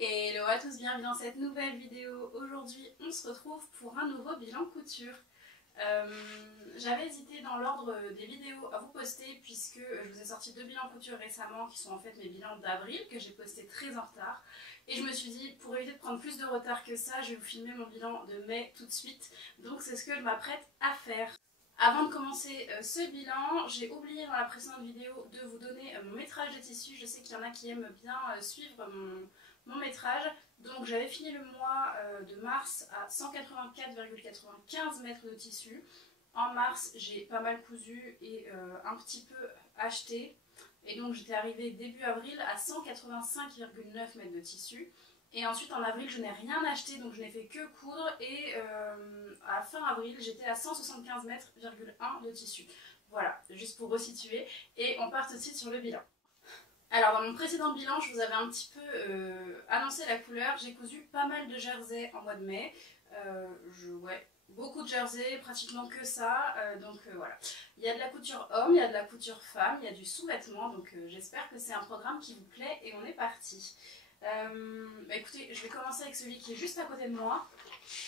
Hello à tous, bienvenue dans cette nouvelle vidéo. Aujourd'hui on se retrouve pour un nouveau bilan couture. J'avais hésité dans l'ordre des vidéos à vous poster puisque je vous ai sorti 2 bilans couture récemment qui sont en fait mes bilans d'avril que j'ai postés très en retard. Et je me suis dit, pour éviter de prendre plus de retard que ça, je vais vous filmer mon bilan de mai tout de suite. Donc c'est ce que je m'apprête à faire. Avant de commencer ce bilan, j'ai oublié dans la précédente vidéo de vous donner mon métrage de tissu. Je sais qu'il y en a qui aiment bien suivre mon métrage. Donc j'avais fini le mois de mars à 184,95 mètres de tissu. En mars, j'ai pas mal cousu et un petit peu acheté. Et donc j'étais arrivée début avril à 185,9 mètres de tissu. Et ensuite en avril, je n'ai rien acheté, donc je n'ai fait que coudre. Et à fin avril, j'étais à 175,1 mètres de tissu. Voilà, juste pour resituer. Et on part tout de suite sur le bilan. Alors dans mon précédent bilan, je vous avais un petit peu annoncé la couleur. J'ai cousu pas mal de jerseys en mois de mai. Beaucoup de jerseys, pratiquement que ça. Voilà. Il y a de la couture homme, il y a de la couture femme, il y a du sous-vêtement. Donc j'espère que c'est un programme qui vous plaît et on est parti. Écoutez, je vais commencer avec celui qui est juste à côté de moi.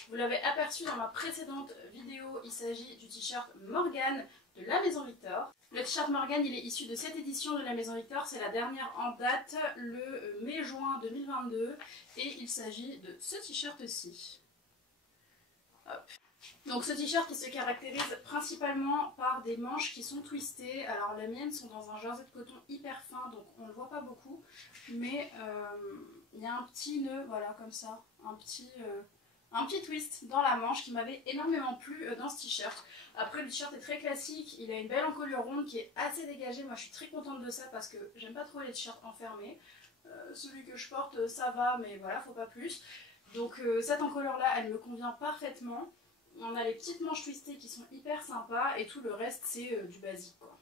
Vous l'avez aperçu dans ma précédente vidéo, il s'agit du t-shirt Morgane de la Maison Victor. Le t-shirt Morgane, il est issu de cette édition de la Maison Victor, c'est la dernière en date, le mai-juin 2022, et il s'agit de ce t-shirt-ci. Donc ce t-shirt qui se caractérise principalement par des manches qui sont twistées. Alors les miennes sont dans un jersey de coton hyper fin, donc on ne le voit pas beaucoup, mais il y a un petit nœud, voilà, comme ça, un petit twist dans la manche qui m'avait énormément plu dans ce t-shirt. Après le t-shirt est très classique, il a une belle encolure ronde qui est assez dégagée. Moi je suis très contente de ça parce que j'aime pas trop les t-shirts enfermés. Celui que je porte ça va, mais voilà, faut pas plus. Donc cette encolure là elle me convient parfaitement. On a les petites manches twistées qui sont hyper sympas et tout le reste c'est du basique quoi.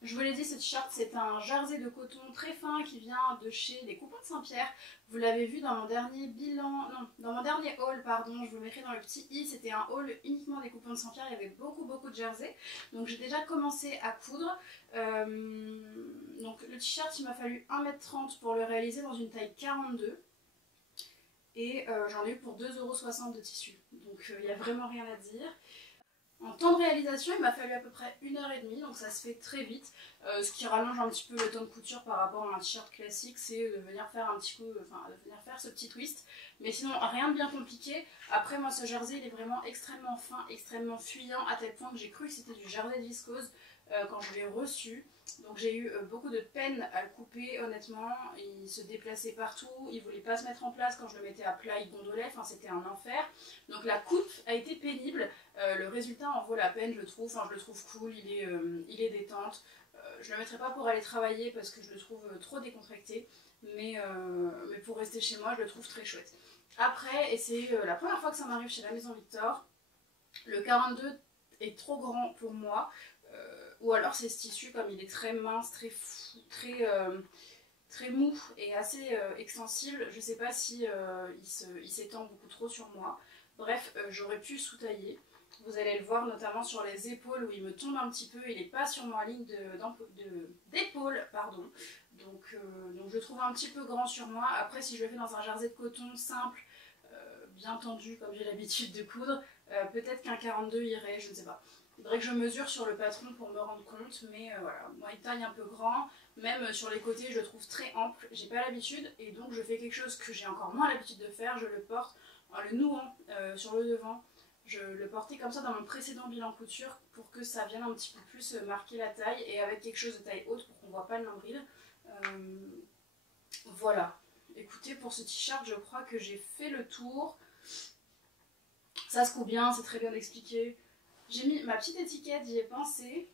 Je vous l'ai dit, ce t-shirt c'est un jersey de coton très fin qui vient de chez les Coupons de Saint-Pierre. Vous l'avez vu dans mon dernier bilan, non, dans mon dernier haul pardon, je vous le mettrai dans le petit i, c'était un haul uniquement des Coupons de Saint-Pierre, il y avait beaucoup de jerseys. Donc j'ai déjà commencé à coudre. Donc le t-shirt il m'a fallu 1,30 m pour le réaliser dans une taille 42. Et j'en ai eu pour 2,60 € de tissu. Donc il n'y a vraiment rien à dire. En temps de réalisation, il m'a fallu à peu près 1h30, donc ça se fait très vite. Ce qui rallonge un petit peu le temps de couture par rapport à un t-shirt classique, c'est de venir faire un petit coup, de venir faire ce petit twist. Mais sinon, rien de bien compliqué. Après, moi, ce jersey, il est vraiment extrêmement fin, extrêmement fuyant, à tel point que j'ai cru que c'était du jersey de viscose quand je l'ai reçu. Donc j'ai eu beaucoup de peine à le couper, honnêtement. Il se déplaçait partout, il voulait pas se mettre en place. Quand je le mettais à plat, il gondolait, enfin c'était un enfer. Donc la coupe a été pénible. Le résultat en vaut la peine, je le trouve. Enfin, je le trouve cool, il est détente. Je le mettrai pas pour aller travailler parce que je le trouve trop décontracté. Mais pour rester chez moi, je le trouve très chouette. Après, et c'est la première fois que ça m'arrive chez la Maison Victor, le 42 est trop grand pour moi. Ou alors c'est ce tissu, comme il est très mince, très mou et assez extensible, je sais pas si il s'étend beaucoup trop sur moi. Bref, j'aurais pu sous-tailler. Vous allez le voir notamment sur les épaules où il me tombe un petit peu, il n'est pas sur ma ligne d'épaule, pardon. Donc je le trouve un petit peu grand sur moi. Après, si je le fais dans un jersey de coton simple, bien tendu comme j'ai l'habitude de coudre, peut-être qu'un 42 irait, je ne sais pas. Il faudrait que je mesure sur le patron pour me rendre compte, mais voilà, moi il taille un peu grand, même sur les côtés je le trouve très ample, j'ai pas l'habitude et donc je fais quelque chose que j'ai encore moins l'habitude de faire, je le porte en le nouant sur le devant. Je le portais comme ça dans mon précédent bilan couture pour que ça vienne un petit peu plus marquer la taille et avec quelque chose de taille haute pour qu'on voit pas le nombril. Voilà, écoutez, pour ce t-shirt je crois que j'ai fait le tour. Ça se coupe bien, c'est très bien expliqué. J'ai mis ma petite étiquette, j'y ai pensé.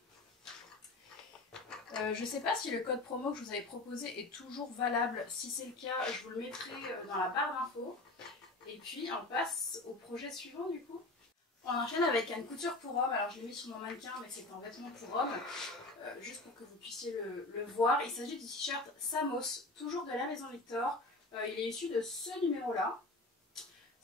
Je sais pas si le code promo que je vous avais proposé est toujours valable. Si c'est le cas, je vous le mettrai dans la barre d'infos. Et puis on passe au projet suivant du coup. On enchaîne avec une couture pour homme. Alors je l'ai mis sur mon mannequin mais c'est un vêtement pour homme. Juste pour que vous puissiez le voir. Il s'agit du t-shirt Samos, toujours de la Maison Victor. Il est issu de ce numéro là.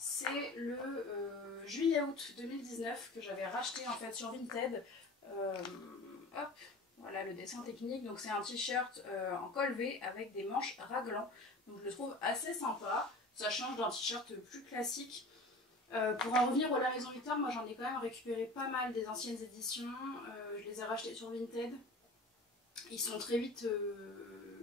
C'est le juillet-août 2019 que j'avais racheté en fait sur Vinted. Hop, voilà le dessin technique. Donc c'est un t-shirt en col V avec des manches raglan. Donc je le trouve assez sympa. Ça change d'un t-shirt plus classique. Pour en revenir au La Maison Victor, moi j'en ai quand même récupéré pas mal des anciennes éditions. Je les ai rachetés sur Vinted. Ils sont très vite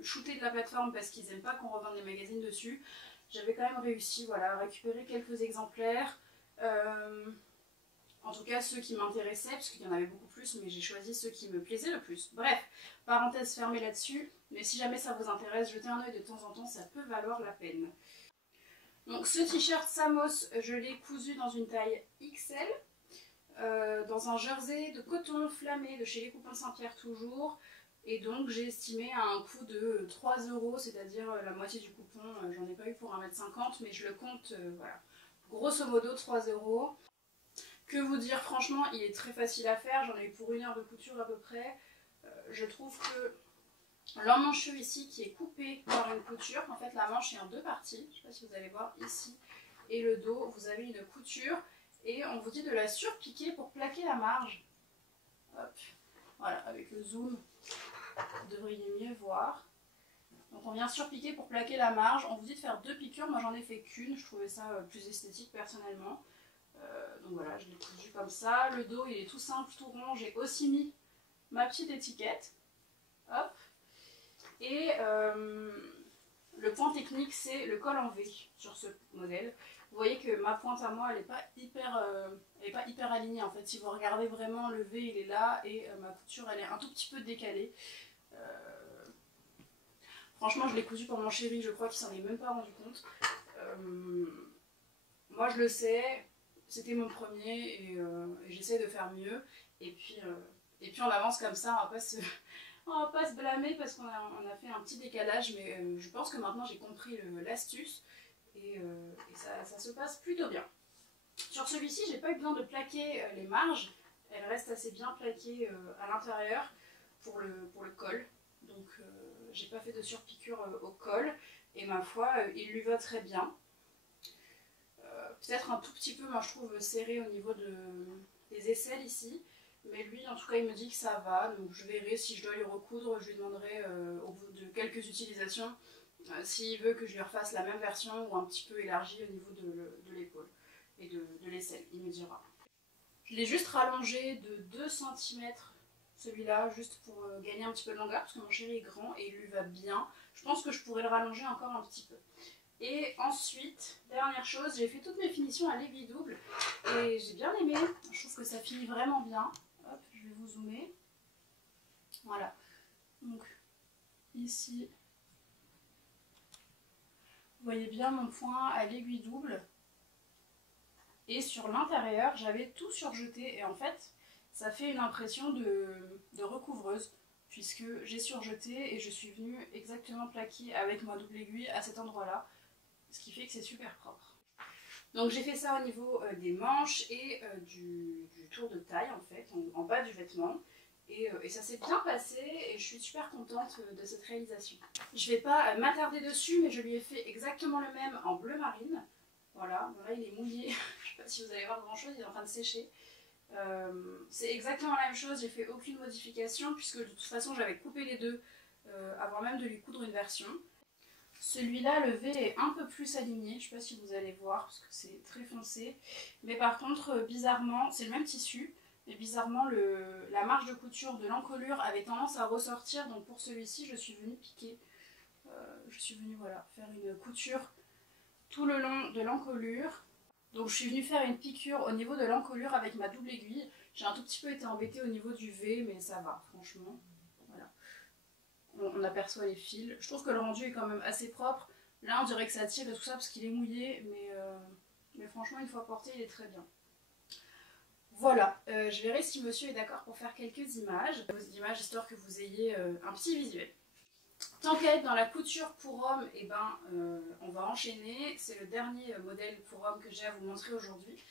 shootés de la plateforme parce qu'ils n'aiment pas qu'on revende les magazines dessus. J'avais quand même réussi voilà, à récupérer quelques exemplaires. En tout cas ceux qui m'intéressaient, parce qu'il y en avait beaucoup plus, mais j'ai choisi ceux qui me plaisaient le plus. Bref, parenthèse fermée là-dessus, mais si jamais ça vous intéresse, jetez un œil de temps en temps, ça peut valoir la peine. Donc ce t-shirt Samos, je l'ai cousu dans une taille XL, dans un jersey de coton flammé de chez Les Coupons de Saint-Pierre toujours. Et donc j'ai estimé à un coût de 3 €, c'est-à-dire la moitié du coupon. J'en ai pas eu pour 1,50 m, mais je le compte, voilà. Grosso modo 3 €. Que vous dire, franchement, il est très facile à faire. J'en ai eu pour 1 heure de couture à peu près. Je trouve que l'emmancheux ici qui est coupé par une couture, en fait la manche est en 2 parties. Je ne sais pas si vous allez voir ici. Et le dos, vous avez une couture. Et on vous dit de la surpiquer pour plaquer la marge. Hop. Voilà, avec le zoom, vous devriez mieux voir. Donc on vient surpiquer pour plaquer la marge. On vous dit de faire 2 piqûres. Moi j'en ai fait qu'une. Je trouvais ça plus esthétique personnellement. Donc voilà, je l'ai cousu comme ça. Le dos, il est tout simple, tout rond. J'ai aussi mis ma petite étiquette. Hop. Et le point technique, c'est le col en V sur ce modèle. Vous voyez que ma pointe à moi, elle n'est pas hyper alignée. En fait, si vous regardez vraiment, le V, il est là. Et ma couture, elle est un tout petit peu décalée. Franchement, je l'ai cousu pour mon chéri. Je crois qu'il s'en est même pas rendu compte. Moi, je le sais. C'était mon premier et j'essaie de faire mieux. Et puis on avance comme ça, on va pas se blâmer parce qu'on a fait un petit décalage, mais je pense que maintenant j'ai compris l'astuce et ça se passe plutôt bien. Sur celui-ci, j'ai pas eu besoin de plaquer les marges, elles restent assez bien plaquées à l'intérieur pour le col. Donc j'ai pas fait de surpiqûre au col et ma foi, il lui va très bien. Peut-être un tout petit peu, moi je trouve, serré au niveau des aisselles ici. Mais lui, en tout cas, il me dit que ça va. Donc je verrai si je dois lui recoudre. Je lui demanderai au bout de quelques utilisations s'il veut que je lui refasse la même version ou un petit peu élargie au niveau de l'épaule et de l'aisselle. Il me dira. Je l'ai juste rallongé de 2 cm celui-là, juste pour gagner un petit peu de longueur parce que mon chéri est grand et il lui va bien. Je pense que je pourrais le rallonger encore un petit peu. Et ensuite, dernière chose, j'ai fait toutes mes finitions à l'aiguille double et j'ai bien aimé. Je trouve que ça finit vraiment bien. Hop, je vais vous zoomer. Voilà. Donc, ici, vous voyez bien mon point à l'aiguille double. Et sur l'intérieur, j'avais tout surjeté et en fait, ça fait une impression de recouvreuse puisque j'ai surjeté et je suis venue exactement plaquer avec ma double aiguille à cet endroit-là. Ce qui fait que c'est super propre. Donc j'ai fait ça au niveau des manches et du tour de taille en fait, en bas du vêtement. Et ça s'est bien passé et je suis super contente de cette réalisation. Je ne vais pas m'attarder dessus, mais je lui ai fait exactement le même en bleu marine. Voilà, bon là il est mouillé, je ne sais pas si vous allez voir grand chose, il est en train de sécher. C'est exactement la même chose, j'ai fait aucune modification puisque de toute façon j'avais coupé les deux avant même de lui coudre une version. Celui-là, le V est un peu plus aligné, je ne sais pas si vous allez voir parce que c'est très foncé. Mais par contre, bizarrement, c'est le même tissu, mais bizarrement, la marge de couture de l'encolure avait tendance à ressortir. Donc pour celui-ci, je suis venue piquer. Je suis venue voilà, faire une couture tout le long de l'encolure. Donc je suis venue faire une piqûre au niveau de l'encolure avec ma double aiguille. J'ai un tout petit peu été embêtée au niveau du V, mais ça va, franchement. Voilà. On aperçoit les fils. Je trouve que le rendu est quand même assez propre. Là, on dirait que ça tire et tout ça parce qu'il est mouillé, mais franchement, une fois porté, il est très bien. Voilà, je verrai si monsieur est d'accord pour faire quelques images, histoire que vous ayez un petit visuel. Tant qu'à être dans la couture pour homme, eh ben, on va enchaîner. C'est le dernier modèle pour homme que j'ai à vous montrer aujourd'hui.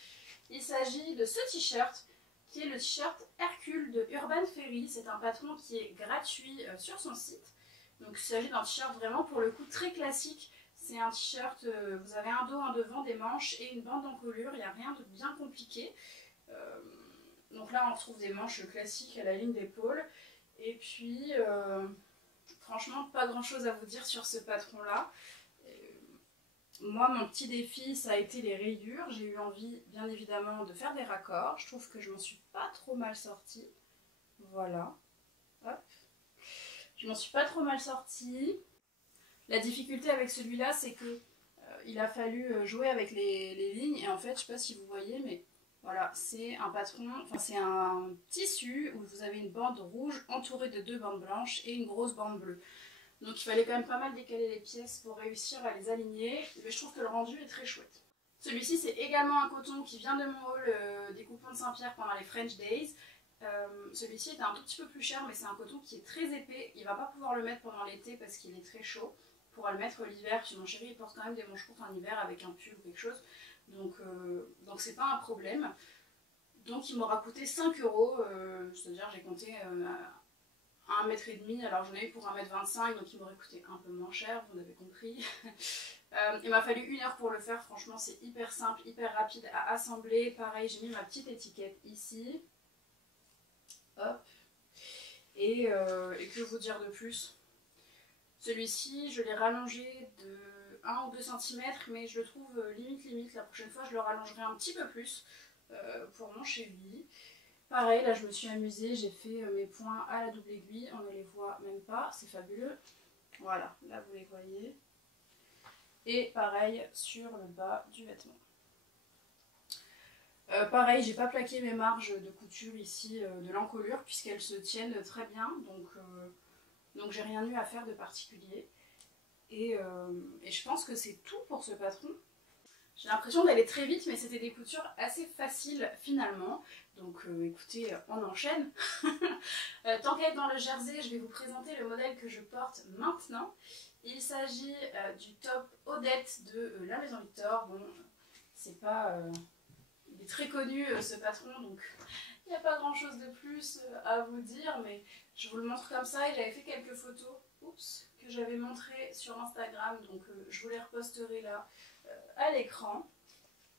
Il s'agit de ce t-shirt, qui est le t-shirt Hercule de Urban Ferry. C'est un patron qui est gratuit sur son site. Donc il s'agit d'un t-shirt vraiment pour le coup très classique. C'est un t-shirt, vous avez un dos, un devant, des manches et une bande d'encolure. Il n'y a rien de bien compliqué. Donc là on retrouve des manches classiques à la ligne d'épaule. Et puis franchement pas grand chose à vous dire sur ce patron là. Moi, mon petit défi, ça a été les rayures. J'ai eu envie, bien évidemment, de faire des raccords. Je trouve que je m'en suis pas trop mal sortie. Voilà. Hop. Je m'en suis pas trop mal sortie. La difficulté avec celui-là, c'est que il a fallu jouer avec les lignes. Et en fait, je sais pas si vous voyez, mais voilà, c'est un patron, enfin c'est un tissu où vous avez une bande rouge entourée de 2 bandes blanches et une grosse bande bleue. Donc il fallait quand même pas mal décaler les pièces pour réussir à les aligner, mais je trouve que le rendu est très chouette. Celui-ci, c'est également un coton qui vient de mon haul des coupons de Saint-Pierre pendant les French Days. Celui-ci est un tout petit peu plus cher, mais c'est un coton qui est très épais. Il va pas pouvoir le mettre pendant l'été parce qu'il est très chaud. Il pourra le mettre l'hiver, puis mon chéri il porte quand même des manches courtes en hiver avec un pull ou quelque chose. Donc c'est pas un problème. Donc il m'aura coûté 5 euros, c'est-à-dire j'ai compté à 1,5 m, alors j'en ai eu pour 1,25 m, donc il m'aurait coûté un peu moins cher, vous l'avez compris. Il m'a fallu 1 heure pour le faire, franchement c'est hyper simple, hyper rapide à assembler. Pareil, j'ai mis ma petite étiquette ici. Hop. Et que vous dire de plus? Celui-ci, je l'ai rallongé de 1 ou 2 cm, mais je le trouve limite. La prochaine fois, je le rallongerai un petit peu plus pour mon chéri. Pareil, là, je me suis amusée, j'ai fait mes points à la double aiguille. On ne les voit même pas, c'est fabuleux. Voilà, là, vous les voyez. Et pareil sur le bas du vêtement. Pareil, j'ai pas plaqué mes marges de couture ici de l'encolure puisqu'elles se tiennent très bien, donc j'ai rien eu à faire de particulier. Et je pense que c'est tout pour ce patron. J'ai l'impression d'aller très vite, mais c'était des coutures assez faciles finalement. Donc écoutez, on enchaîne. Tant qu'à être dans le jersey, je vais vous présenter le modèle que je porte maintenant. Il s'agit du top Odette de la Maison Victor. Bon, c'est pas... il est très connu ce patron, donc il n'y a pas grand chose de plus à vous dire, mais je vous le montre comme ça et j'avais fait quelques photos que j'avais montrées sur Instagram, donc je vous les reposterai là à l'écran.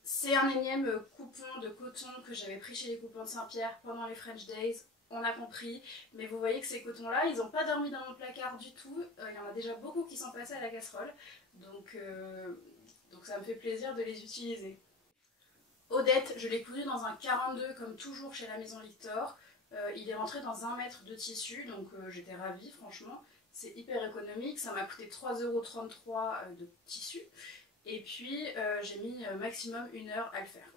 C'est un énième coupon de coton que j'avais pris chez les coupons de Saint-Pierre pendant les French Days, on a compris, mais vous voyez que ces cotons-là, ils n'ont pas dormi dans mon placard du tout, il y en a déjà beaucoup qui sont passés à la casserole, donc ça me fait plaisir de les utiliser. Odette, je l'ai cousu dans un 42 comme toujours chez la Maison Victor. Il est rentré dans 1 mètre de tissu, donc j'étais ravie franchement. C'est hyper économique, ça m'a coûté 3,33 € de tissu. Et puis j'ai mis maximum 1 heure à le faire.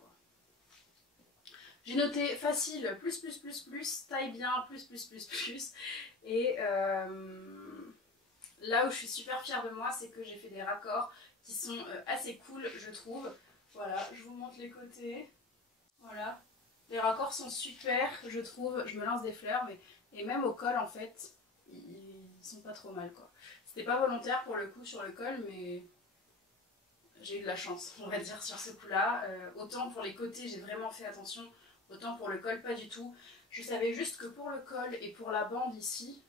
J'ai noté facile, plus, taille bien, plus. Et là où je suis super fière de moi, c'est que j'ai fait des raccords qui sont assez cool, je trouve. Voilà, je vous montre les côtés. Voilà. Les raccords sont super, je trouve. Je me lance des fleurs, mais et même au col, en fait, ils sont pas trop mal, quoi. C'était pas volontaire pour le coup sur le col, mais j'ai eu de la chance, on va dire, sur ce coup-là. Autant pour les côtés, j'ai vraiment fait attention. Autant pour le col, pas du tout. Je savais juste que pour le col et pour la bande ici,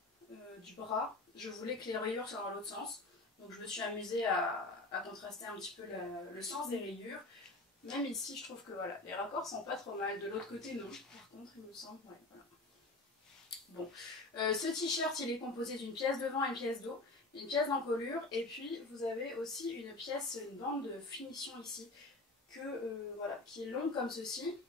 du bras, je voulais que les rayures soient dans l'autre sens. Donc je me suis amusée à contraster un petit peu le sens des rayures. Même ici, je trouve que voilà, les raccords sont pas trop mal. De l'autre côté, non. Par contre, il me semble, ouais, voilà. Bon, ce t-shirt, il est composé d'une pièce devant et une pièce dos, une pièce d'encolure, et puis vous avez aussi une pièce, une bande de finition ici, voilà, qui est longue comme ceci,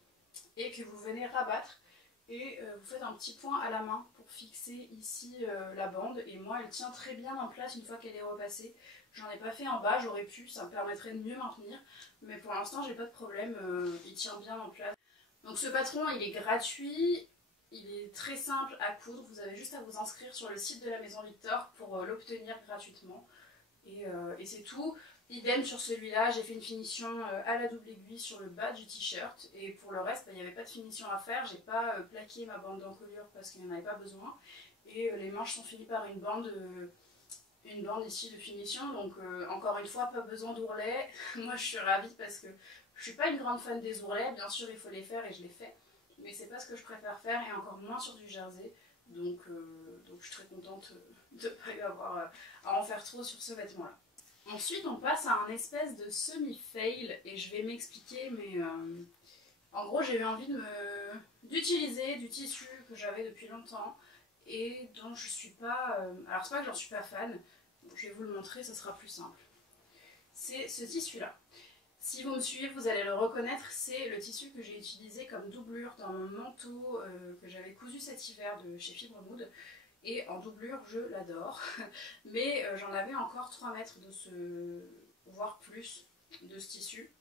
et que vous venez rabattre. Et vous faites un petit point à la main pour fixer ici la bande, et moi elle tient très bien en place une fois qu'elle est repassée. J'en ai pas fait en bas, j'aurais pu, ça me permettrait de mieux maintenir, mais pour l'instant j'ai pas de problème, il tient bien en place. Donc ce patron il est gratuit, il est très simple à coudre, vous avez juste à vous inscrire sur le site de la Maison Victor pour l'obtenir gratuitement, et c'est tout. Idem sur celui-là, j'ai fait une finition à la double aiguille sur le bas du t-shirt, et pour le reste, il n'y avait pas de finition à faire, j'ai pas plaqué ma bande d'encolure parce qu'il n'y en avait pas besoin, et les manches sont finies par une bande ici de finition, donc encore une fois, pas besoin d'ourlets. Moi je suis ravie parce que je suis pas une grande fan des ourlets, bien sûr il faut les faire et je les fais, mais c'est pas ce que je préfère faire, et encore moins sur du jersey, donc je suis très contente de ne pas y avoir à en faire trop sur ce vêtement-là. Ensuite, on passe à un espèce de semi-fail, et je vais m'expliquer, mais en gros, j'ai eu envie d'utiliser du tissu que j'avais depuis longtemps et dont je suis pas... alors, c'est pas que j'en suis pas fan, donc je vais vous le montrer, ça sera plus simple. c'est ce tissu-là. Si vous me suivez, vous allez le reconnaître, c'est le tissu que j'ai utilisé comme doublure dans mon manteau que j'avais cousu cet hiver de chez Fibre Mood. Et en doublure, je l'adore. Mais j'en avais encore 3 mètres de ce, voire plus, de ce tissu.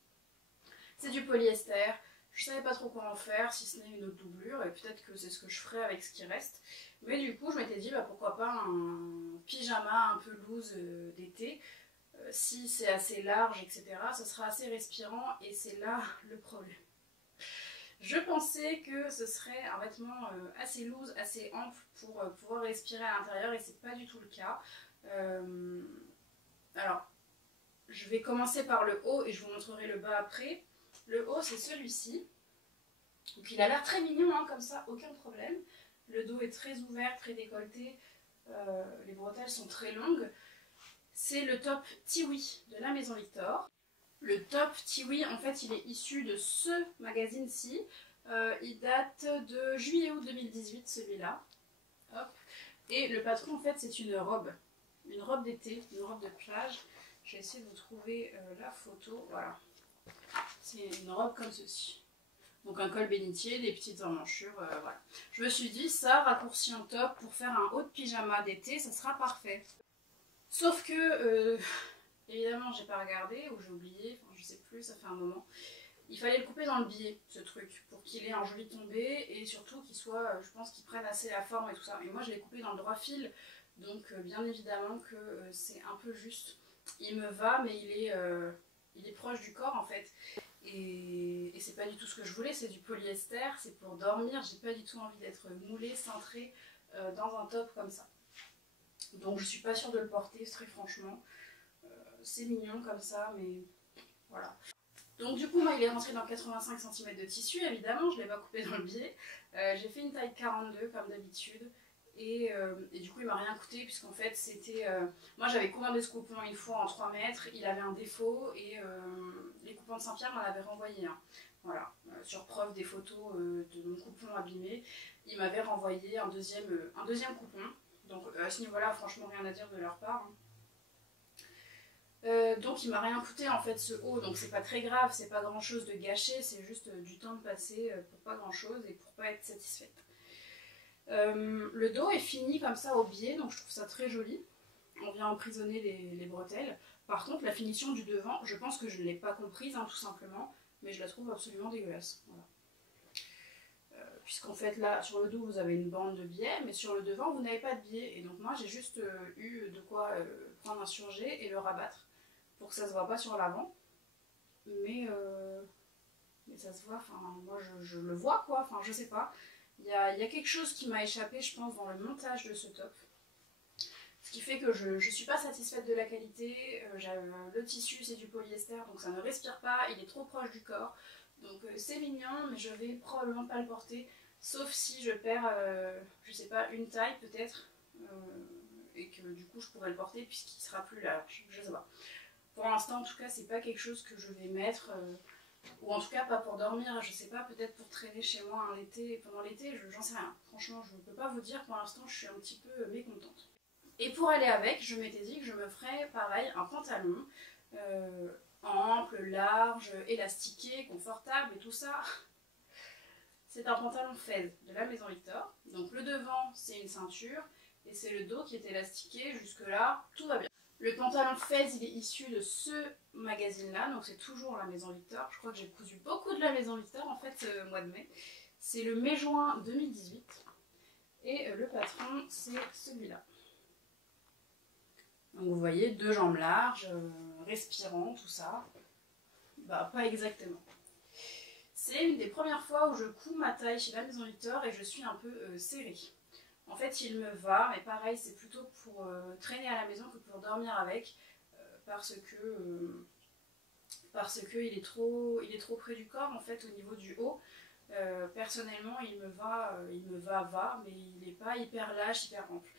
C'est du polyester. Je savais pas trop quoi en faire, si ce n'est une autre doublure, et peut-être que c'est ce que je ferai avec ce qui reste. Mais du coup, je m'étais dit, bah, pourquoi pas un pyjama un peu loose d'été. Si c'est assez large, etc., ce sera assez respirant, et c'est là le problème. Je pensais que ce serait un vêtement assez loose, assez ample pour pouvoir respirer à l'intérieur, et c'est pas du tout le cas. Alors, je vais commencer par le haut et je vous montrerai le bas après. Le haut, c'est celui-ci. Donc il a l'air très mignon, hein, comme ça, aucun problème. Le dos est très ouvert, très décolleté. Les bretelles sont très longues. C'est le top Tiwi de la Maison Victor. Le top Tiwi, en fait, il est issu de ce magazine-ci. Il date de juillet-août 2018, celui-là. Et le patron, en fait, c'est une robe d'été, une robe de plage. Je vais essayer de vous trouver la photo. Voilà. C'est une robe comme ceci. Donc un col bénitier, des petites emmanchure, voilà. Je me suis dit, ça, raccourci en top pour faire un haut de pyjama d'été, ça sera parfait. Sauf que, évidemment, j'ai pas regardé, ou j'ai oublié, enfin je sais plus, ça fait un moment. Il fallait le couper dans le biais, ce truc, pour qu'il ait un joli tombé, et surtout qu'il soit, je pense, qu'il prenne assez la forme et tout ça. Et moi, je l'ai coupé dans le droit fil, donc bien évidemment que c'est un peu juste. Il me va, mais il est proche du corps, en fait. Et c'est pas du tout ce que je voulais, c'est du polyester, c'est pour dormir, j'ai pas du tout envie d'être moulée, cintrée dans un top comme ça. Donc je suis pas sûre de le porter, très franchement. C'est mignon comme ça, mais voilà. Donc du coup, moi il est rentré dans 85 cm de tissu, évidemment, je l'ai pas coupé dans le biais. J'ai fait une taille 42 comme d'habitude. Et du coup il m'a rien coûté puisqu'en fait c'était... moi j'avais commandé ce coupon une fois en 3 mètres, il avait un défaut et les coupons de Saint-Pierre m'en avaient renvoyé un. Voilà, sur preuve des photos de mon coupon abîmé, il m'avait renvoyé un deuxième coupon. Donc à ce niveau-là, franchement rien à dire de leur part. Donc il m'a rien coûté en fait ce haut, donc c'est pas très grave, c'est pas grand chose de gâché, c'est juste du temps de passer pour pas grand chose et pour pas être satisfaite. Le dos est fini comme ça au biais, donc je trouve ça très joli. On vient emprisonner les bretelles. Par contre, la finition du devant, je pense que je ne l'ai pas comprise, hein, tout simplement, mais je la trouve absolument dégueulasse. Voilà. Puisqu'en fait, là, sur le dos, vous avez une bande de biais, mais sur le devant, vous n'avez pas de biais. Et donc moi, j'ai juste eu de quoi prendre un surjet et le rabattre pour que ça se voit pas sur l'avant. Mais ça se voit, enfin, moi, je le vois, quoi, enfin, je sais pas. Il y a quelque chose qui m'a échappé, je pense, dans le montage de ce top. Ce qui fait que je ne suis pas satisfaite de la qualité. Le tissu, c'est du polyester, donc ça ne respire pas, il est trop proche du corps. Donc c'est mignon, mais je vais probablement pas le porter. Sauf si je perds, je sais pas, une taille peut-être. Et que du coup, je pourrais le porter puisqu'il sera plus large. Je sais pas. Pour l'instant, en tout cas, c'est pas quelque chose que je vais mettre. Ou en tout cas pas pour dormir, je sais pas, peut-être pour traîner chez moi pendant l'été, j'en sais rien. Franchement, je ne peux pas vous dire, pour l'instant je suis un petit peu mécontente. Et pour aller avec, je m'étais dit que je me ferais pareil, un pantalon ample, large, élastiqué, confortable et tout ça. C'est un pantalon Fez de la Maison Victor. Donc le devant c'est une ceinture et c'est le dos qui est élastiqué, jusque là tout va bien. Le pantalon Fez, il est issu de ce magazine-là, donc c'est toujours la Maison Victor. Je crois que j'ai cousu beaucoup de la Maison Victor en fait ce mois de mai. C'est le mai-juin 2018. Et le patron, c'est celui-là. Donc vous voyez, 2 jambes larges, respirant, tout ça. Bah pas exactement. C'est une des premières fois où je couds ma taille chez la Maison Victor et je suis un peu serrée. En fait, il me va, mais pareil, c'est plutôt pour traîner à la maison que pour dormir avec, parce que il est trop près du corps, en fait, au niveau du haut. Personnellement, il me va, mais il n'est pas hyper lâche, hyper ample.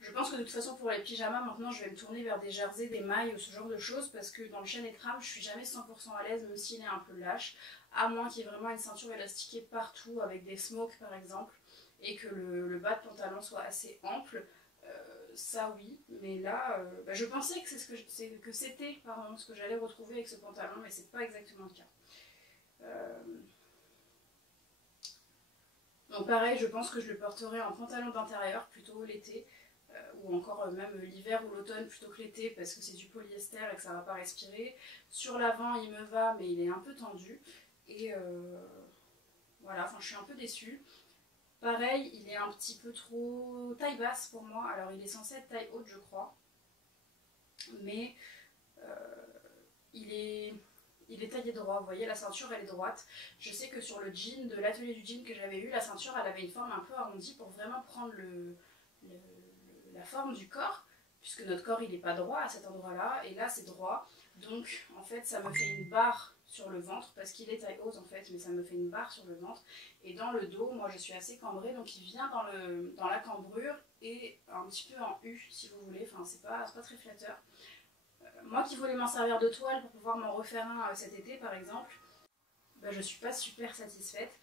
Je pense que de toute façon, pour les pyjamas, maintenant, je vais me tourner vers des jerseys, des mailles ou ce genre de choses, parce que dans le chêne et trame, je suis jamais 100% à l'aise, même s'il est un peu lâche, à moins qu'il y ait vraiment une ceinture élastiquée partout, avec des smokes par exemple, et que le bas de pantalon soit assez ample. ça oui, mais là, bah, je pensais que c'était ce que j'allais retrouver avec ce pantalon, mais c'est pas exactement le cas. Donc pareil, je pense que je le porterai en pantalon d'intérieur plutôt l'été, ou encore même l'hiver ou l'automne plutôt que l'été parce que c'est du polyester et que ça va pas respirer. Sur l'avant il me va mais il est un peu tendu et voilà, enfin je suis un peu déçue. Pareil, il est un petit peu trop taille basse pour moi, alors il est censé être taille haute je crois, mais il est taillé droit, vous voyez la ceinture elle est droite. Je sais que sur le jean de l'atelier du jean que j'avais eu, la ceinture elle avait une forme un peu arrondie pour vraiment prendre la forme du corps, puisque notre corps il n'est pas droit à cet endroit là, et là c'est droit, donc en fait ça me fait une barre sur le ventre, parce qu'il est taille haute en fait, mais ça me fait une barre sur le ventre, et dans le dos, moi je suis assez cambrée, donc il vient dans la cambrure, et un petit peu en U si vous voulez, enfin c'est pas très flatteur. Moi qui voulais m'en servir de toile pour pouvoir m'en refaire un cet été par exemple, bah, je suis pas super satisfaite.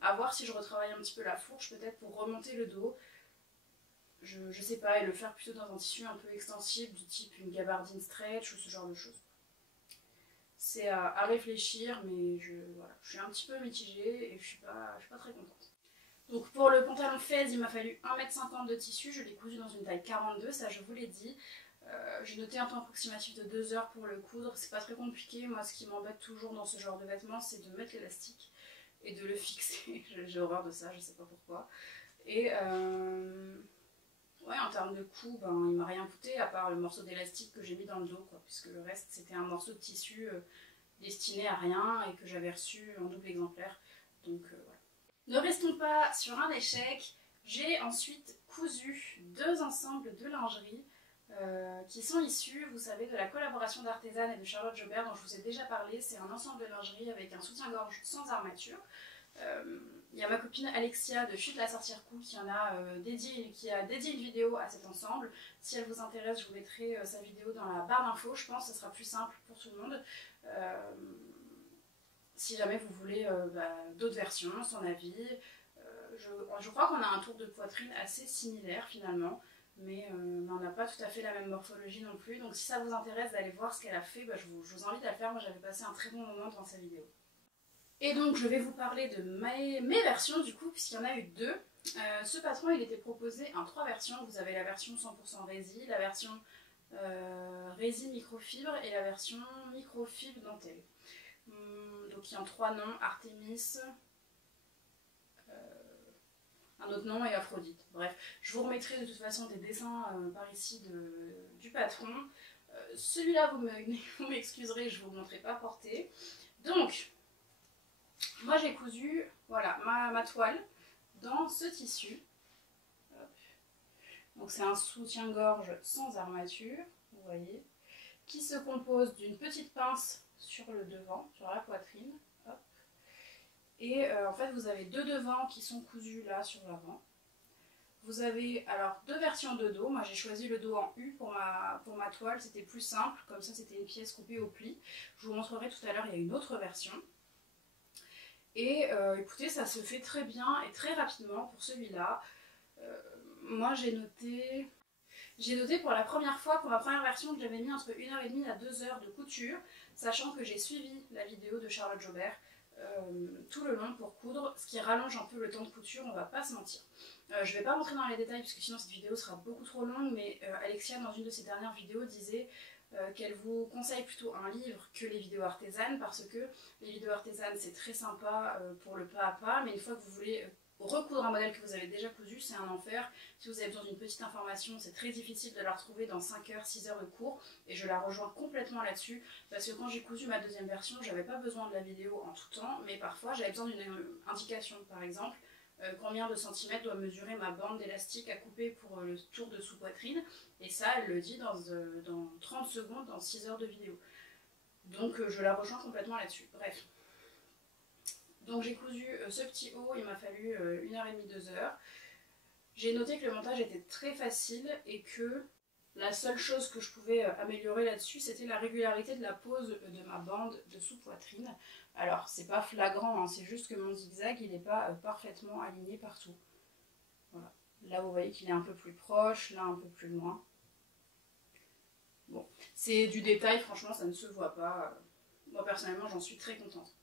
À voir si je retravaille un petit peu la fourche peut-être pour remonter le dos. Je sais pas, et le faire plutôt dans un tissu un peu extensible du type une gabardine stretch ou ce genre de choses. C'est à réfléchir, mais voilà, je suis un petit peu mitigée et je suis pas très contente. Donc pour le pantalon fez, il m'a fallu 1,50 m de tissu, je l'ai cousu dans une taille 42, ça je vous l'ai dit. J'ai noté un temps approximatif de 2 heures pour le coudre, c'est pas très compliqué. Moi ce qui m'embête toujours dans ce genre de vêtements c'est de mettre l'élastique et de le fixer. J'ai horreur de ça, je sais pas pourquoi. Et ouais, en termes de coût, ben, il m'a rien coûté à part le morceau d'élastique que j'ai mis dans le dos, quoi, puisque le reste c'était un morceau de tissu destiné à rien et que j'avais reçu en double exemplaire. Donc voilà. Ne restons pas sur un échec. J'ai ensuite cousu 2 ensembles de lingerie qui sont issus, vous savez, de la collaboration d'Artezane et de Charlotte Jobert dont je vous ai déjà parlé. C'est un ensemble de lingerie avec un soutien-gorge sans armature. Il y a ma copine Alexia de Chute la sortir cool qui a dédié une vidéo à cet ensemble. Si elle vous intéresse, je vous mettrai sa vidéo dans la barre d'infos. Je pense que ce sera plus simple pour tout le monde. Si jamais vous voulez d'autres versions, son avis. Je crois qu'on a un tour de poitrine assez similaire finalement, mais on n'a pas tout à fait la même morphologie non plus. Donc si ça vous intéresse d'aller voir ce qu'elle a fait, je vous invite à le faire. Moi j'avais passé un très bon moment devant sa vidéo. Et donc je vais vous parler de mes versions du coup, puisqu'il y en a eu 2. Ce patron il était proposé en 3 versions. Vous avez la version 100% rési, la version rési microfibre et la version microfibre dentelle. Donc il y a 3 noms, Artemis, un autre nom et Aphrodite. Bref, je vous remettrai de toute façon des dessins par ici du patron. Celui-là vous m'excuserez, je ne vous le montrerai pas porté. Donc, moi j'ai cousu voilà, ma toile dans ce tissu. Hop. Donc c'est un soutien-gorge sans armature, vous voyez, qui se compose d'une petite pince sur le devant, sur la poitrine. Hop. Et en fait vous avez 2 devants qui sont cousus là sur l'avant. Vous avez alors 2 versions de dos. Moi j'ai choisi le dos en U pour ma toile, c'était plus simple, comme ça c'était une pièce coupée au pli. Je vous montrerai tout à l'heure, il y a une autre version. Et écoutez, ça se fait très bien et très rapidement pour celui-là. Moi j'ai noté pour la première fois, pour ma première version, que j'avais mis entre 1h30 à 2 h de couture, sachant que j'ai suivi la vidéo de Charlotte Jobert tout le long pour coudre, ce qui rallonge un peu le temps de couture, on va pas se mentir. Je vais pas rentrer dans les détails parce que sinon cette vidéo sera beaucoup trop longue, mais Alexia dans une de ses dernières vidéos disait qu'elle vous conseille plutôt un livre que les vidéos artisanes, parce que les vidéos artisanes c'est très sympa pour le pas à pas, mais une fois que vous voulez recoudre un modèle que vous avez déjà cousu, c'est un enfer. Si vous avez besoin d'une petite information, c'est très difficile de la retrouver dans 5 heures, 6 heures de cours, et je la rejoins complètement là-dessus, parce que quand j'ai cousu ma deuxième version, j'avais pas besoin de la vidéo en tout temps, mais parfois j'avais besoin d'une indication, par exemple, combien de centimètres doit mesurer ma bande d'élastique à couper pour le tour de sous-poitrine, et ça elle le dit dans 30 secondes, dans 6 heures de vidéo. Donc je la rejoins complètement là-dessus. Bref. Donc j'ai cousu ce petit haut, il m'a fallu 1h30, 2 h. J'ai noté que le montage était très facile et que la seule chose que je pouvais améliorer là-dessus, c'était la régularité de la pose de ma bande de sous-poitrine. Alors c'est pas flagrant, hein, c'est juste que mon zigzag il n'est pas parfaitement aligné partout. Voilà. Là vous voyez qu'il est un peu plus proche, là un peu plus loin. Bon, c'est du détail, franchement ça ne se voit pas. Moi personnellement j'en suis très contente.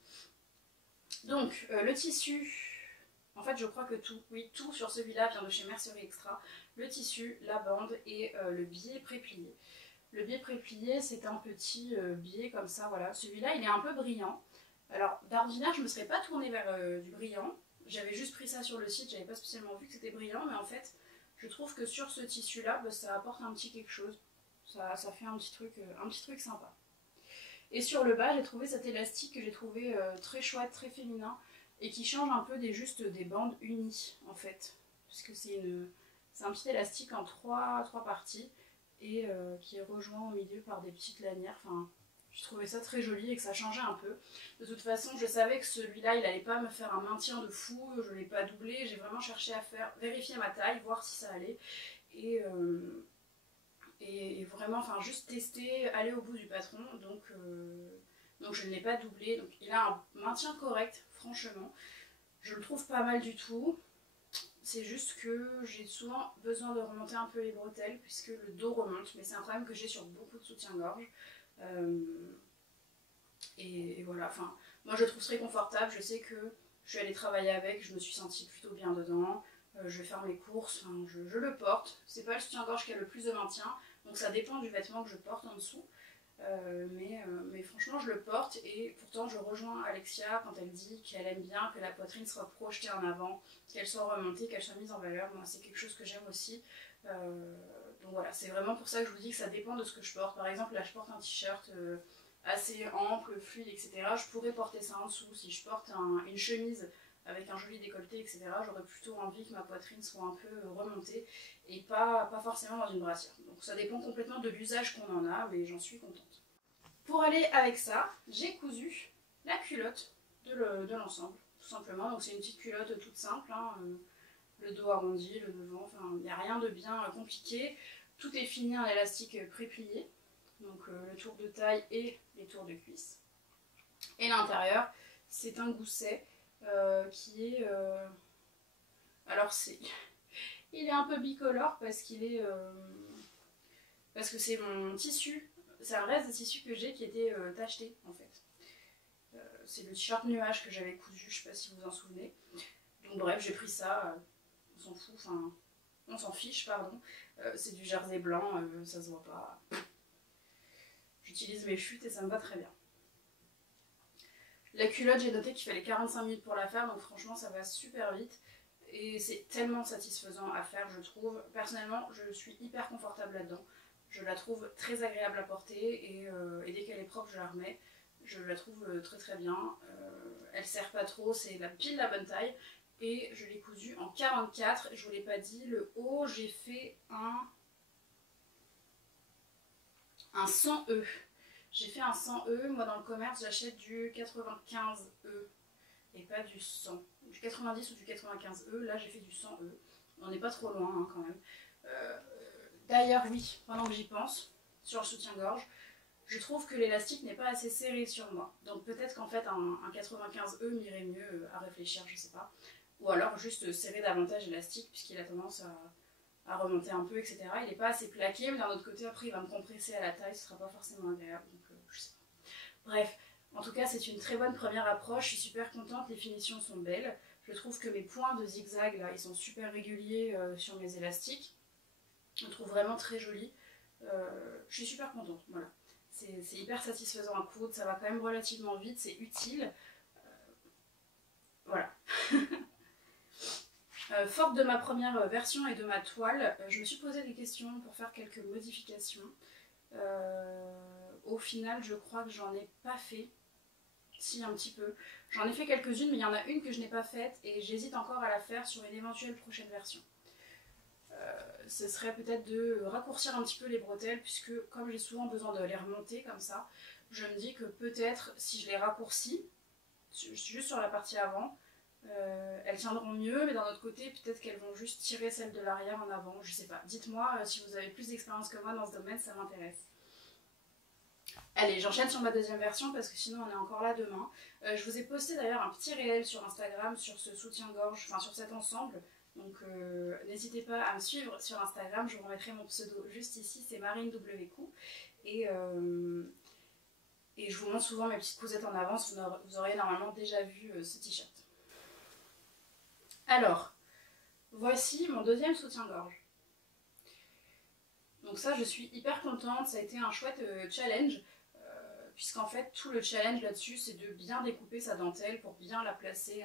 Donc le tissu, en fait je crois que tout, oui tout sur celui-là vient de chez Mercerie Extra. Le tissu, la bande et le biais pré-plié. Le biais pré-plié c'est un petit biais comme ça, voilà. Celui-là il est un peu brillant. Alors d'ordinaire je ne me serais pas tournée vers du brillant. J'avais juste pris ça sur le site, j'avais pas spécialement vu que c'était brillant, mais en fait je trouve que sur ce tissu là, bah, ça apporte un petit quelque chose. Ça fait un petit truc sympa. Et sur le bas, j'ai trouvé cet élastique que j'ai trouvé très chouette, très féminin, et qui change un peu des bandes unies, en fait. Parce que c'est un petit élastique en trois parties, et qui est rejoint au milieu par des petites lanières. Enfin, j'ai trouvé ça très joli et que ça changeait un peu. De toute façon, je savais que celui-là, il n'allait pas me faire un maintien de fou, je ne l'ai pas doublé, j'ai vraiment cherché à vérifier ma taille, voir si ça allait. Et vraiment, enfin juste tester, aller au bout du patron, donc je ne l'ai pas doublé, donc il a un maintien correct, franchement, je le trouve pas mal du tout, c'est juste que j'ai souvent besoin de remonter un peu les bretelles, puisque le dos remonte, mais c'est un problème que j'ai sur beaucoup de soutien-gorge, et voilà, enfin, moi je le trouve très confortable, je sais que je suis allée travailler avec, je me suis sentie plutôt bien dedans, je vais faire mes courses, enfin, je le porte, c'est pas le soutien-gorge qui a le plus de maintien, donc ça dépend du vêtement que je porte en dessous. Mais franchement je le porte et pourtant je rejoins Alexia quand elle dit qu'elle aime bien que la poitrine soit projetée en avant, qu'elle soit remontée, qu'elle soit mise en valeur. Moi c'est quelque chose que j'aime aussi. Donc voilà, c'est vraiment pour ça que je vous dis que ça dépend de ce que je porte. Par exemple là je porte un t-shirt assez ample, fluide, etc. Je pourrais porter ça en dessous. Si je porte une chemise avec un joli décolleté, etc., j'aurais plutôt envie que ma poitrine soit un peu remontée et pas forcément dans une brassière. Donc ça dépend complètement de l'usage qu'on en a, mais j'en suis contente. Pour aller avec ça, j'ai cousu la culotte de l'ensemble, tout simplement. Donc c'est une petite culotte toute simple, hein, le dos arrondi, le devant, enfin il n'y a rien de bien compliqué. Tout est fini en élastique pré-plié, donc le tour de taille et les tours de cuisse. Et l'intérieur, c'est un gousset qui est... alors il est un peu bicolore parce qu'il est... parce que c'est mon tissu, c'est un reste de tissu que j'ai qui était tacheté en fait. C'est le t-shirt nuage que j'avais cousu, je sais pas si vous vous en souvenez. Donc bref, j'ai pris ça, on s'en fout, enfin on s'en fiche pardon. C'est du jersey blanc, ça se voit pas. J'utilise mes chutes et ça me va très bien. La culotte, j'ai noté qu'il fallait 45 minutes pour la faire, donc franchement ça va super vite. Et c'est tellement satisfaisant à faire, je trouve. Personnellement, je suis hyper confortable là-dedans. Je la trouve très agréable à porter et dès qu'elle est propre, je la remets. Je la trouve très très bien. Elle serre pas trop, c'est pile la bonne taille. Et je l'ai cousue en 44. Je vous l'ai pas dit, le haut, j'ai fait un 100E. J'ai fait un 100E. Moi, dans le commerce, j'achète du 95E et pas du 100. Du 90 ou du 95E. Là, j'ai fait du 100E. On n'est pas trop loin hein, quand même. D'ailleurs, oui, pendant que j'y pense, sur le soutien-gorge, je trouve que l'élastique n'est pas assez serré sur moi. Donc peut-être qu'en fait un 95E m'irait mieux à réfléchir, je sais pas. Ou alors juste serrer davantage l'élastique puisqu'il a tendance à remonter un peu, etc. Il n'est pas assez plaqué, mais d'un autre côté après il va me compresser à la taille, ce sera pas forcément agréable. Donc je sais pas. Bref, en tout cas c'est une très bonne première approche, je suis super contente, les finitions sont belles. Je trouve que mes points de zigzag là, ils sont super réguliers sur mes élastiques. Je le trouve vraiment très joli. Je suis super contente, voilà. C'est hyper satisfaisant à coudre, ça va quand même relativement vite, c'est utile. Voilà. Forte de ma première version et de ma toile, je me suis posé des questions pour faire quelques modifications. Au final, je crois que j'en ai pas fait. Si, un petit peu. J'en ai fait quelques-unes, mais il y en a une que je n'ai pas faite et j'hésite encore à la faire sur une éventuelle prochaine version. Ce serait peut-être de raccourcir un petit peu les bretelles puisque comme j'ai souvent besoin de les remonter comme ça, je me dis que peut-être si je les raccourcis juste sur la partie avant, elles tiendront mieux, mais d'un autre côté peut-être qu'elles vont juste tirer celles de l'arrière en avant, je sais pas. Dites-moi si vous avez plus d'expérience que moi dans ce domaine, ça m'intéresse. Allez, j'enchaîne sur ma deuxième version parce que sinon on est encore là demain. Je vous ai posté d'ailleurs un petit réel sur Instagram sur ce soutien-gorge, enfin sur cet ensemble. Donc n'hésitez pas à me suivre sur Instagram, je vous remettrai mon pseudo juste ici, c'est MarineWQ. Et je vous montre souvent mes petites poussettes en avance, vous aurez normalement déjà vu ce t-shirt. Alors, voici mon deuxième soutien-gorge. Donc ça, je suis hyper contente, ça a été un chouette challenge, puisqu'en fait, tout le challenge là-dessus, c'est de bien découper sa dentelle pour bien la placer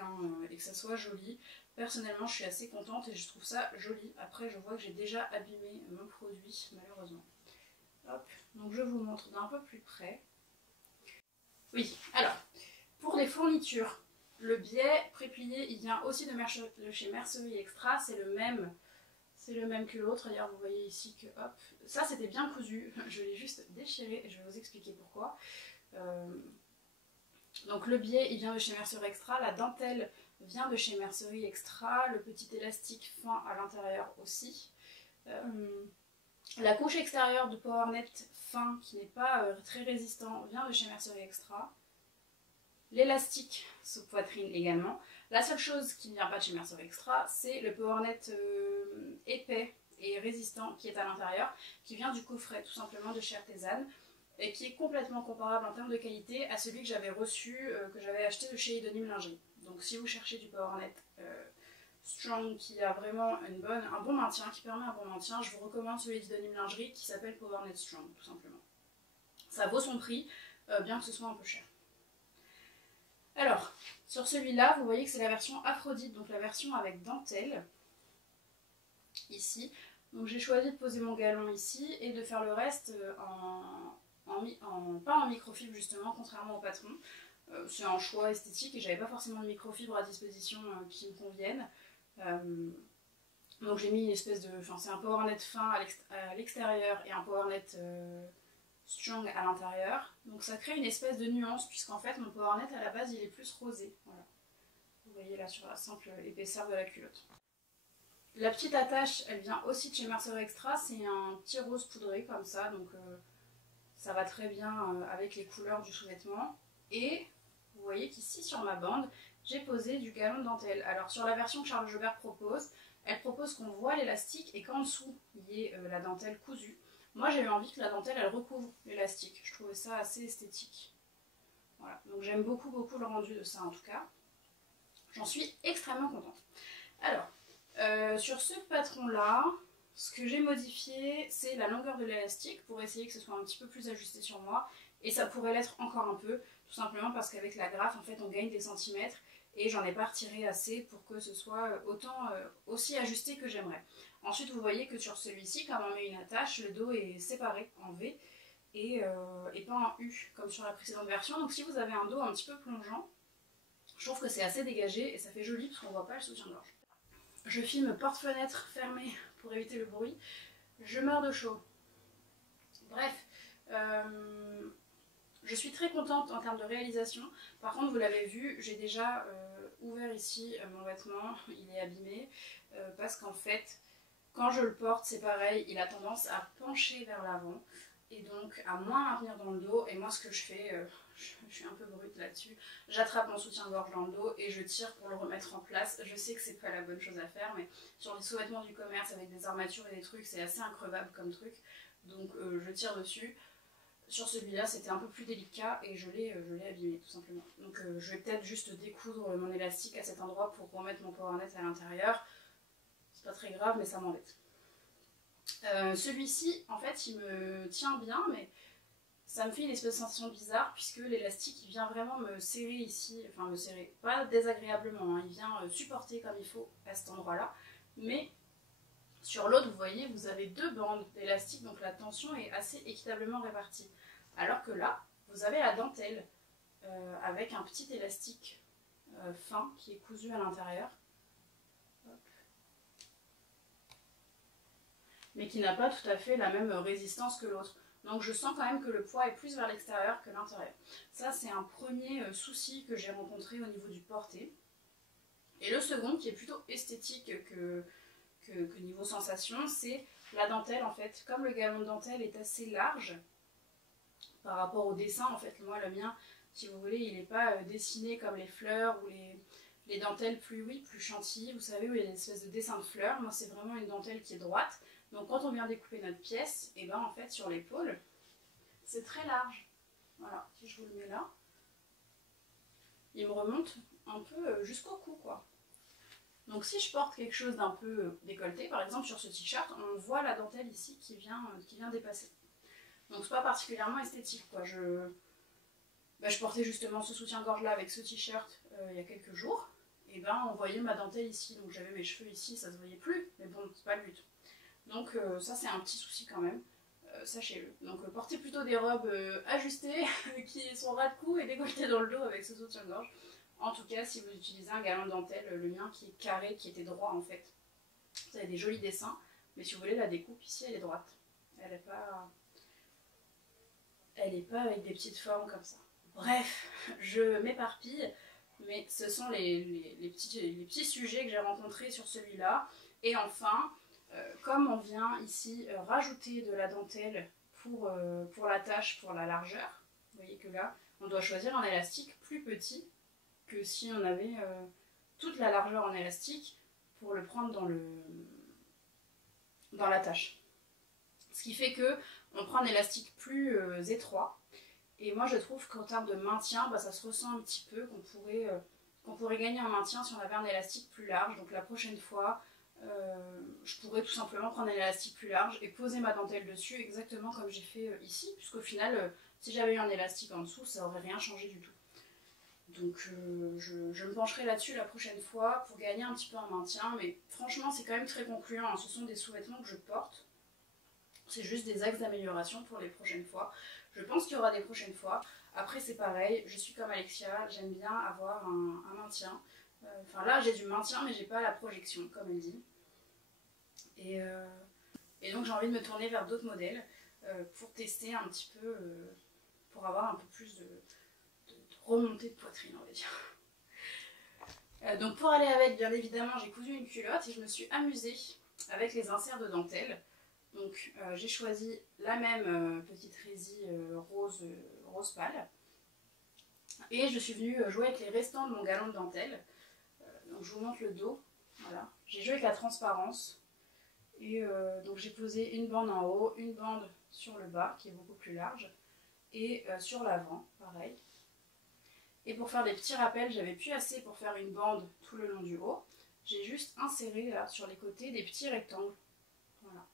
et que ça soit joli. Personnellement, je suis assez contente et je trouve ça joli. Après, je vois que j'ai déjà abîmé mon produit, malheureusement. Hop, donc je vous montre d'un peu plus près. Oui, alors, pour les fournitures, le biais préplié, il vient aussi de chez Mercerie Extra, c'est le même que l'autre. D'ailleurs, vous voyez ici que, hop, ça c'était bien cousu, je l'ai juste déchiré et je vais vous expliquer pourquoi. Donc le biais, il vient de chez Mercerie Extra, la dentelle vient de chez Mercerie Extra, le petit élastique fin à l'intérieur aussi. La couche extérieure de PowerNet fin, qui n'est pas très résistant, vient de chez Mercerie Extra. L'élastique sous poitrine également. La seule chose qui ne vient pas de chez Mercerie Extra, c'est le PowerNet épais et résistant qui est à l'intérieur, qui vient du coffret tout simplement de chez Artisan, et qui est complètement comparable en termes de qualité à celui que j'avais reçu, que j'avais acheté de chez Idonym Lingerie. Donc si vous cherchez du PowerNet Strong qui a vraiment un bon maintien, qui permet un bon maintien, je vous recommande celui d'Idonym Lingerie qui s'appelle PowerNet Strong tout simplement. Ça vaut son prix, bien que ce soit un peu cher. Alors, sur celui-là, vous voyez que c'est la version Aphrodite, donc la version avec dentelle, ici. Donc j'ai choisi de poser mon galon ici et de faire le reste pas en microfibre justement, contrairement au patron. C'est un choix esthétique et j'avais pas forcément de microfibre à disposition qui me conviennent. Donc j'ai mis une espèce de... Enfin c'est un PowerNet fin à l'extérieur et un PowerNet Strong à l'intérieur. Donc ça crée une espèce de nuance puisqu'en fait mon PowerNet à la base il est plus rosé. Voilà. Vous voyez là sur la simple épaisseur de la culotte. La petite attache elle vient aussi de chez Mercerie Extra, c'est un petit rose poudré comme ça, donc ça va très bien avec les couleurs du sous-vêtement. Et vous voyez qu'ici sur ma bande, j'ai posé du galon de dentelle. Alors sur la version que Charles Jobert propose, elle propose qu'on voit l'élastique et qu'en dessous il y ait la dentelle cousue. Moi j'ai eu envie que la dentelle elle recouvre l'élastique, je trouvais ça assez esthétique. Voilà, donc j'aime beaucoup le rendu de ça en tout cas. J'en suis extrêmement contente. Alors, sur ce patron là, ce que j'ai modifié c'est la longueur de l'élastique pour essayer que ce soit un petit peu plus ajusté sur moi. Et ça pourrait l'être encore un peu, tout simplement parce qu'avec la graffe en fait on gagne des centimètres et j'en ai pas retiré assez pour que ce soit aussi ajusté que j'aimerais. Ensuite vous voyez que sur celui-ci, comme on met une attache, le dos est séparé en V et pas en U comme sur la précédente version. Donc si vous avez un dos un petit peu plongeant, je trouve que c'est assez dégagé et ça fait joli parce qu'on voit pas le soutien-gorge. Je filme porte-fenêtre fermée pour éviter le bruit. Je meurs de chaud. Bref, je suis très contente en termes de réalisation. Par contre, vous l'avez vu, j'ai déjà ouvert ici mon vêtement, il est abîmé, parce qu'en fait, quand je le porte, c'est pareil, il a tendance à pencher vers l'avant, et donc à moins maintenir dans le dos. Et moi, ce que je fais, je suis un peu brute là-dessus, j'attrape mon soutien-gorge dans le dos et je tire pour le remettre en place. Je sais que c'est pas la bonne chose à faire, mais sur les sous-vêtements du commerce avec des armatures et des trucs, c'est assez increvable comme truc, donc je tire dessus. Sur celui-là, c'était un peu plus délicat et je l'ai abîmé tout simplement. Donc je vais peut-être juste découdre mon élastique à cet endroit pour remettre mon PowerNet à l'intérieur. C'est pas très grave, mais ça m'embête. Celui-ci, en fait, il me tient bien, mais ça me fait une espèce de sensation bizarre puisque l'élastique, il vient vraiment me serrer ici. Enfin, me serrer, pas désagréablement, hein, il vient supporter comme il faut à cet endroit-là. Mais sur l'autre, vous voyez, vous avez deux bandes d'élastique, donc la tension est assez équitablement répartie. Alors que là, vous avez la dentelle avec un petit élastique fin qui est cousu à l'intérieur. Mais qui n'a pas tout à fait la même résistance que l'autre. Donc je sens quand même que le poids est plus vers l'extérieur que l'intérieur. Ça, c'est un premier souci que j'ai rencontré au niveau du porté. Et le second, qui est plutôt esthétique que niveau sensation, c'est la dentelle en fait. Comme le galon de dentelle est assez large par rapport au dessin, en fait, moi le mien, si vous voulez, il n'est pas dessiné comme les fleurs ou les... les dentelles plus chantilly, vous savez, où il y a une espèce de dessin de fleurs. Moi, c'est vraiment une dentelle qui est droite. Donc quand on vient découper notre pièce, et ben en fait sur l'épaule, c'est très large. Voilà, si je vous le mets là, il me remonte un peu jusqu'au cou, quoi. Donc si je porte quelque chose d'un peu décolleté, par exemple sur ce t-shirt, on voit la dentelle ici qui vient dépasser. Donc c'est pas particulièrement esthétique, quoi. Je portais justement ce soutien-gorge là avec ce t-shirt il y a quelques jours, et ben on voyait ma dentelle ici, donc j'avais mes cheveux ici, ça se voyait plus, mais bon, c'est pas le but. Donc ça c'est un petit souci quand même, sachez-le. Donc portez plutôt des robes ajustées, qui sont ras de cou et décolletées dans le dos avec ce soutien-gorge. En tout cas, si vous utilisez un galon de dentelle, le mien qui est carré, qui était droit en fait, vous avez des jolis dessins, mais si vous voulez la découpe ici, elle est droite. Elle n'est pas avec des petites formes comme ça. Bref, je m'éparpille, mais ce sont les petits sujets que j'ai rencontrés sur celui-là. Et enfin, comme on vient ici rajouter de la dentelle pour la tache, pour la largeur, vous voyez que là, on doit choisir un élastique plus petit que si on avait toute la largeur en élastique pour le prendre dans la tache. Ce qui fait que on prend un élastique plus étroit. Et moi je trouve qu'en termes de maintien, ça se ressent un petit peu, qu'on pourrait gagner en maintien si on avait un élastique plus large. Donc la prochaine fois, je pourrais tout simplement prendre un élastique plus large et poser ma dentelle dessus exactement comme j'ai fait ici, puisqu'au final, si j'avais eu un élastique en dessous, ça n'aurait rien changé du tout. Donc je me pencherai là-dessus la prochaine fois pour gagner un petit peu en maintien, mais franchement c'est quand même très concluant, hein. Ce sont des sous-vêtements que je porte. C'est juste des axes d'amélioration pour les prochaines fois. Je pense qu'il y aura des prochaines fois. Après c'est pareil, je suis comme Alexia, j'aime bien avoir un maintien. Enfin là j'ai du maintien mais j'ai pas la projection comme elle dit. Et donc j'ai envie de me tourner vers d'autres modèles pour tester un petit peu, pour avoir un peu plus de remontée de poitrine on va dire. Donc pour aller avec, bien évidemment j'ai cousu une culotte et je me suis amusée avec les inserts de dentelle. Donc j'ai choisi la même petite résille rose pâle. Et je suis venue jouer avec les restants de mon galon de dentelle. Donc je vous montre le dos. Voilà. J'ai joué avec la transparence. Et donc j'ai posé une bande en haut, une bande sur le bas qui est beaucoup plus large. Et sur l'avant, pareil. Et pour faire des petits rappels, j'avais plus assez pour faire une bande tout le long du haut. J'ai juste inséré là sur les côtés des petits rectangles. Voilà.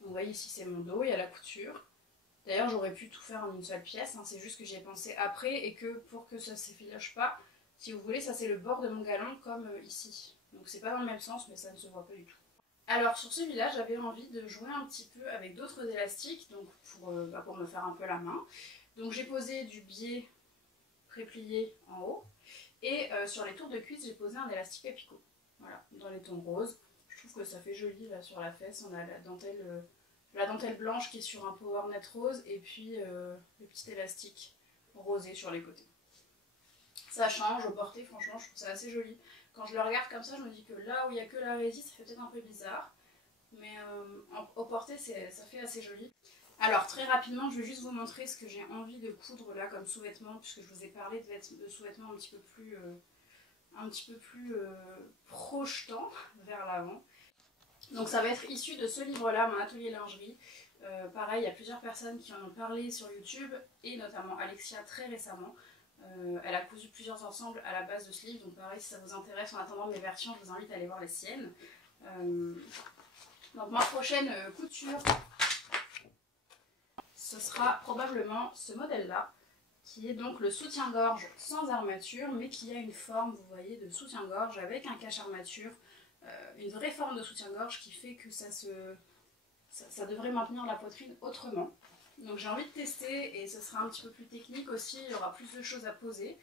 Donc vous voyez ici c'est mon dos, il y a la couture. D'ailleurs j'aurais pu tout faire en une seule pièce, hein, c'est juste que j'y ai pensé après et que pour que ça ne s'effiloche pas, si vous voulez ça c'est le bord de mon galon comme ici. Donc c'est pas dans le même sens mais ça ne se voit pas du tout. Alors sur celui-là j'avais envie de jouer un petit peu avec d'autres élastiques donc pour me faire un peu la main. Donc j'ai posé du biais préplié en haut et sur les tours de cuisse j'ai posé un élastique à picot. Voilà, dans les tons roses. Je trouve que ça fait joli là sur la fesse, on a la dentelle blanche qui est sur un power net rose et puis le petit élastique rosé sur les côtés. Ça change au porté, franchement je trouve ça assez joli. Quand je le regarde comme ça je me dis que là où il n'y a que la résille ça fait peut-être un peu bizarre. Mais au porté ça fait assez joli. Alors très rapidement je vais juste vous montrer ce que j'ai envie de coudre là comme sous-vêtements puisque je vous ai parlé de sous-vêtements un petit peu plus projetant vers l'avant. Donc ça va être issu de ce livre-là, mon atelier lingerie. Pareil, il y a plusieurs personnes qui en ont parlé sur YouTube, et notamment Alexia très récemment. Elle a cousu plusieurs ensembles à la base de ce livre, donc pareil, si ça vous intéresse en attendant mes versions, je vous invite à aller voir les siennes. Donc ma prochaine couture, ce sera probablement ce modèle-là, qui est donc le soutien-gorge sans armature, mais qui a une forme, vous voyez, de soutien-gorge avec un cache-armature. Une vraie forme de soutien-gorge qui fait que ça devrait maintenir la poitrine autrement. Donc j'ai envie de tester et ce sera un petit peu plus technique aussi, il y aura plus de choses à poser.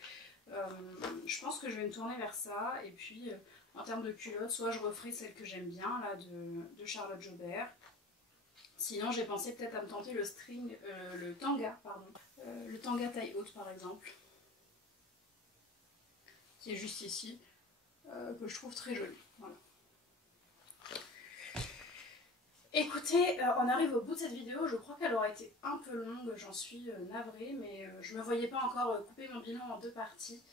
Je pense que je vais me tourner vers ça et puis en termes de culotte, soit je referai celle que j'aime bien là de Charlotte Jobert. Sinon j'ai pensé peut-être à me tenter le tanga taille haute par exemple, qui est juste ici, que je trouve très joli. Voilà. Écoutez, on arrive au bout de cette vidéo, je crois qu'elle aura été un peu longue, j'en suis navrée, mais je ne me voyais pas encore couper mon bilan en deux parties.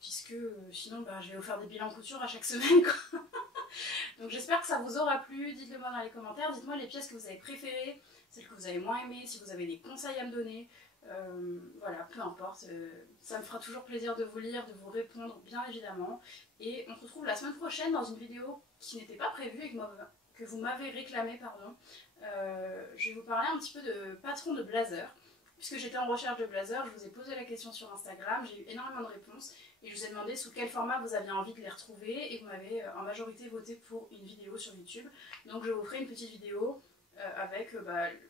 puisque sinon bah, je vais vous faire des bilans couture à chaque semaine quoi. Donc j'espère que ça vous aura plu, dites-le moi dans les commentaires, dites-moi les pièces que vous avez préférées, celles que vous avez moins aimées, si vous avez des conseils à me donner, voilà, peu importe, ça me fera toujours plaisir de vous lire, de vous répondre bien évidemment, et on se retrouve la semaine prochaine dans une vidéo qui n'était pas prévue et que vous m'avez réclamé, pardon. Je vais vous parler un petit peu de patron de blazer. Puisque j'étais en recherche de blazer, je vous ai posé la question sur Instagram, j'ai eu énormément de réponses et je vous ai demandé sous quel format vous aviez envie de les retrouver et vous m'avez en majorité voté pour une vidéo sur YouTube. Donc je vous ferai une petite vidéo avec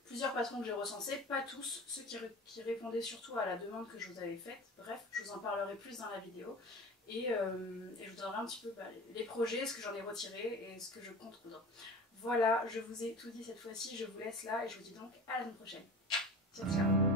plusieurs patrons que j'ai recensés, pas tous, ceux qui répondaient surtout à la demande que je vous avais faite. Bref, je vous en parlerai plus dans la vidéo et je vous donnerai un petit peu les projets, ce que j'en ai retiré et ce que je compte dedans. Voilà, je vous ai tout dit cette fois-ci, je vous laisse là et je vous dis donc à la semaine prochaine. Ciao ciao.